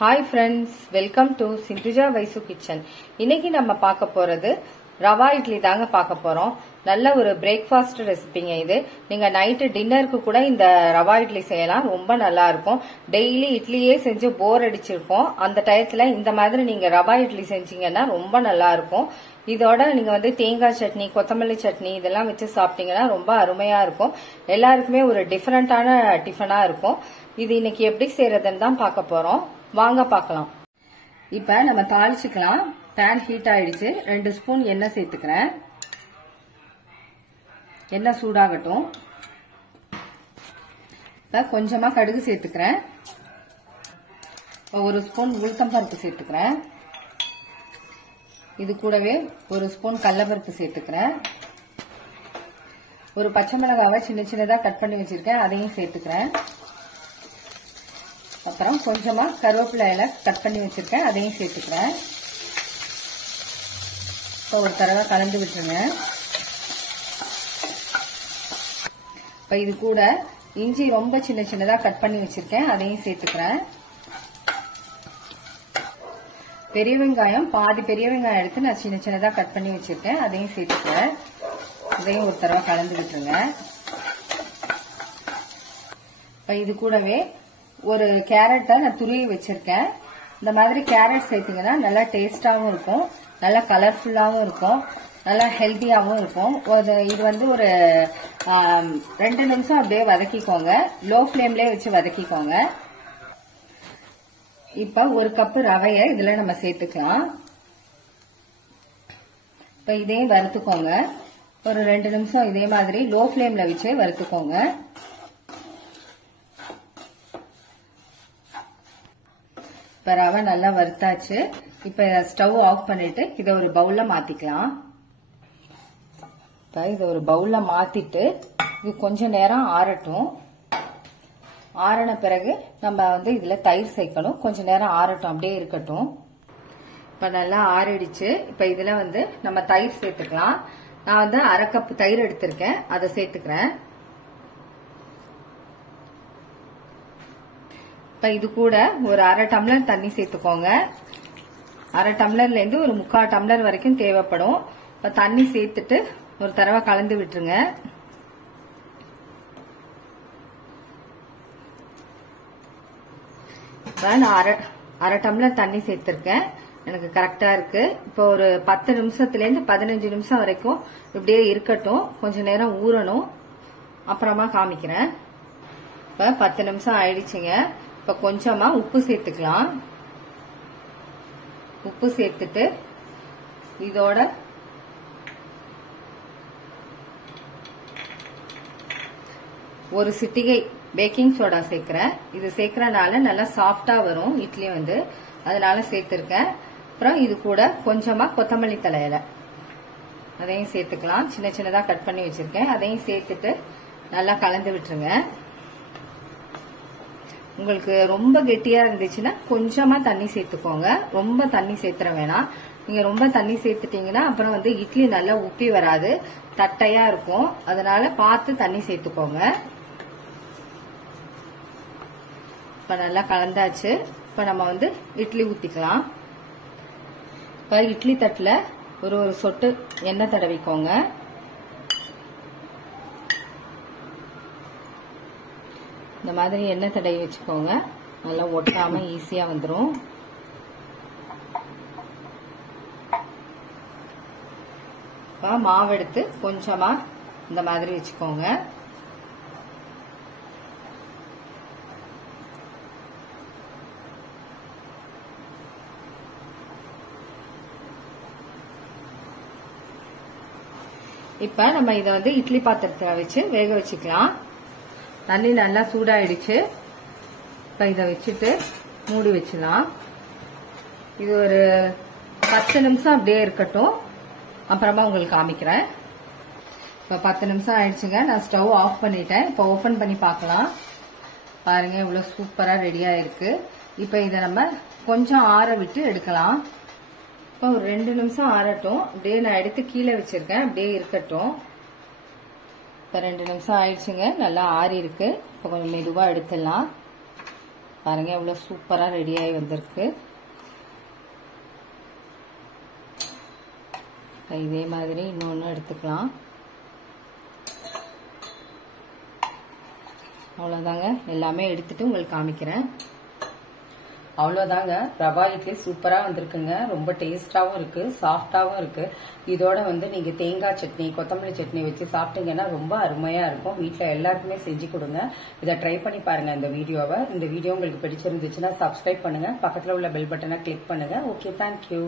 Hi friends, welcome to Sindhuja Vaisu kitchen. இன்னைக்கு நம்ம பார்க்க போறது ரவா இட்லி தாங்க பார்க்க போறோம். நல்ல ஒரு பிரேக்ஃபாஸ்ட் ரெசிபிங்க இது. நீங்க நைட்டு டின்னருக்கு கூட இந்த ரவா இட்லி செய்யலாம், ரொம்ப நல்லா இருக்கும். டெய்லி இட்லியே செஞ்சு போர் அடிச்சிருப்போம். அந்த டயத்துல இந்த மாதிரி நீங்க ரவா இட்லி செஞ்சீங்கன்னா ரொம்ப நல்லா இருக்கும். இதோட நீங்க தேங்காய் சட்னி, கொத்தமல்லி சட்னி இதெல்லாம் வச்சு சாப்பிட்டீங்கன்னா ரொம்ப அருமையா இருக்கும். எல்லாருக்குமே ஒரு டிஃபரெண்டான டிஃபனா இருக்கும். இது இன்னைக்கு எப்படி செய்யறதுன்னு தான் பார்க்க போறோம். வாங்க பார்க்கலாம். இப்ப நம்ம தாளிச்சுக்கலாம். பேன் ஹீட் ஆயிடுச்சு. 2 ஸ்பூன் எண்ணெய் சேர்த்துக்கிறேன். எண்ணெய் சூடாகட்டும். கொஞ்சமா கடுகு சேர்த்துக்கிறேன். 1 ஸ்பூன் உளுத்தம் பருப்பு சேர்த்துக்கிறேன். இது கூடவே 1 ஸ்பூன் கடலைப்பருப்பு சேர்த்துக்கிறேன். ஒரு பச்சை மிளகாவை சின்ன சின்னதா கட் பண்ணி வச்சிருக்கேன், அதையும் சேர்த்துக்கிறேன். அப்புறம் கொஞ்சமா கருவேப்பிலை இலை கட் பண்ணி வச்சிருக்கேன், அதையும் சேர்த்துக்கிறேன். இப்போ ஒரு தடவை கலந்து விட்டுருங்க. இப்போ இது கூட இஞ்சி ரொம்ப சின்ன சின்னதா கட் பண்ணி வச்சிருக்கேன், அதையும் சேர்த்துக்கிறேன். பெரிய வெங்காயம் பாதி பெரிய வெங்காயம் எடுத்து நான் சின்ன சின்னதா கட் பண்ணி வச்சிருக்கேன், அதையும் சேர்த்துக்கிறேன். இதையும் ஒரு தடவை கலந்து விட்டுருங்க. இப்போ இது கூடவே ஒரு கேரட்டை நான் துருவி வச்சிருக்கேன். இந்த மாதிரி கேரட் சேர்த்தீங்கன்னா நல்லா டேஸ்டாவும் இருக்கும், நல்லா கலர்ஃபுல்லாவும் இருக்கும், நல்லா ஹெல்த்தியாவும் இருக்கும். இது ஒரு 2 நிமிஷம் அப்படியே வதக்கிக்கோங்க. லோ ஃபிளேம்லயே வச்சு வதக்கிக்கோங்க. இப்ப 1 கப்பு ரவையை இதுல நம்ம சேர்த்துக்கலாம். இப்ப இதையும் வறுத்துக்கோங்க. ஒரு 2 நிமிஷம் இதே மாதிரி லோ ஃபிளேம்ல வச்சு வறுத்துக்கோங்க. இப்ப ரவை நல்லா வறுத்தாச்சு. இப்ப ஸ்டவ் ஆஃப் பண்ணிட்டு இதை ஒரு பவுல்ல மாத்திக்கலாம். இப்ப இதை ஒரு பவுல்ல மாத்திட்டு இது கொஞ்ச நேரம் ஆறட்டும். ஆறின பிறகு நம்ம இதுல தயிர் சேர்க்கணும். கொஞ்ச நேரம் ஆறட்டும், அப்படியே இருக்கட்டும். இப்ப நல்லா ஆறிடுச்சு. இப்ப இதுல நம்ம தயிர் சேர்த்துக்கலாம். நான் 1/2 கப் தயிர் எடுத்திருக்கேன், அதை சேர்த்துக்கிறேன். இப்ப இது கூட ஒரு 1/2 டம்ளர் தண்ணி சேர்த்துக்கோங்க. 1/2 டம்ளர்ல இருந்து ஒரு 3/4 டம்ளர் வரைக்கும் தேவைப்படும். இப்ப தண்ணி சேர்த்துட்டு ஒரு தடவை கலந்து விட்டுருங்க. நான் 1/2 டம்ளர் தண்ணி சேர்த்திருக்கேன், எனக்கு கரெக்டா இருக்கு. இப்போ ஒரு 10 நிமிஷத்துல இருந்து 15 நிமிஷம் வரைக்கும் இப்படியே இருக்கட்டும். கொஞ்ச நேரம் ஊறணும், அப்புறமா காமிக்கிறேன். இப்ப 10 நிமிஷம் ஆயிடுச்சுங்க. இப்ப கொஞ்சமா உப்பு சேர்த்துக்கலாம். உப்பு சேர்த்துட்டு இதோட ஒரு சிட்டிகை பேக்கிங் சோடா சேர்க்கிறேன். இது சேர்க்கறனால நல்லா சாஃப்டா வரும் இட்லி, அதனால சேர்த்திருக்கேன். அப்புறம் இது கூட கொஞ்சமா கொத்தமல்லி தழை இலை, அதையும் சேர்த்துக்கலாம். சின்ன சின்னதா கட் பண்ணி வச்சிருக்கேன், அதையும் சேர்த்துட்டு நல்லா கலந்து விட்டுருங்க. உங்களுக்கு ரொம்ப கெட்டியா இருந்துச்சுன்னா கொஞ்சமா தண்ணி சேர்த்துக்கோங்க. ரொம்ப தண்ணி சேர்த்துற வேணாம். நீங்க ரொம்ப தண்ணி சேர்த்துட்டீங்கன்னா அப்புறம் இட்லி நல்லா உப்பி வராது, தட்டையா இருக்கும். அதனால பார்த்து தண்ணி சேர்த்துக்கோங்க. இப்ப நல்லா கலந்தாச்சு. இப்ப நம்ம இட்லி ஊத்திக்கலாம். இப்ப இட்லி தட்டுல ஒரு சொட்டு எண்ணெய் தடவிக்கோங்க. இந்த மாதிரி எண்ணெய் தடவி வச்சுக்கோங்க, நல்லா ஒட்டாம ஈஸியா வந்துடும். மாவு எடுத்து கொஞ்சமா இந்த மாதிரி வச்சுக்கோங்க. இப்ப நம்ம இதை இட்லி பாத்திரத்துல வச்சு வேக வச்சுக்கலாம். தண்ணி நல்லா சூடாயிடுச்சு. இப்ப இதை வச்சுட்டு மூடி வச்சிடலாம். இது ஒரு 10 நிமிஷம் அப்படியே இருக்கட்டும், அப்புறமா உங்களுக்கு காமிக்கிறேன். இப்ப 10 நிமிஷம் ஆயிடுச்சுங்க. நான் ஸ்டவ் ஆஃப் பண்ணிட்டேன். இப்ப ஓபன் பண்ணி பார்க்கலாம். பாருங்க இவ்வளவு சூப்பரா ரெடியா இருக்கு. இப்ப இதை நம்ம கொஞ்சம் ஆற விட்டு எடுக்கலாம். இப்ப ஒரு 2 நிமிஷம் ஆறட்டும். அப்படியே நான் எடுத்து கீழே வச்சிருக்கேன், அப்படியே இருக்கட்டும். இப்ப 2 நிமிஷம் ஆயிடுச்சுங்க, நல்லா ஆறி இருக்கு. இப்ப கொஞ்சம் மெதுவா எடுத்துடலாம். பாருங்க எவ்வளவு சூப்பரா ரெடி ஆகி வந்திருக்கு. இதே மாதிரி இன்னொன்னு எடுத்துக்கலாம். அவ்வளவுதாங்க, எல்லாமே எடுத்துட்டு உங்களுக்கு காமிக்கிறேன். அவ்வளவுதாங்க, ரவா இட்லி சூப்பரா வந்திருக்குங்க. ரொம்ப டேஸ்டாவும் இருக்கு, சாஃப்டாவும் இருக்கு. இதோட நீங்க தேங்காய் சட்னி, கொத்தமல்லி சட்னி வச்சு சாப்பிட்டீங்கன்னா ரொம்ப அருமையா இருக்கும். வீட்டுல எல்லாருக்குமே செஞ்சு கொடுங்க. இதை ட்ரை பண்ணி பாருங்க இந்த வீடியோவை. இந்த வீடியோ உங்களுக்கு பிடிச்சிருந்துச்சுன்னா சப்ஸ்கிரைப் பண்ணுங்க, பக்கத்துல உள்ள பெல் பட்டனை கிளிக் பண்ணுங்க. Okay, thank you.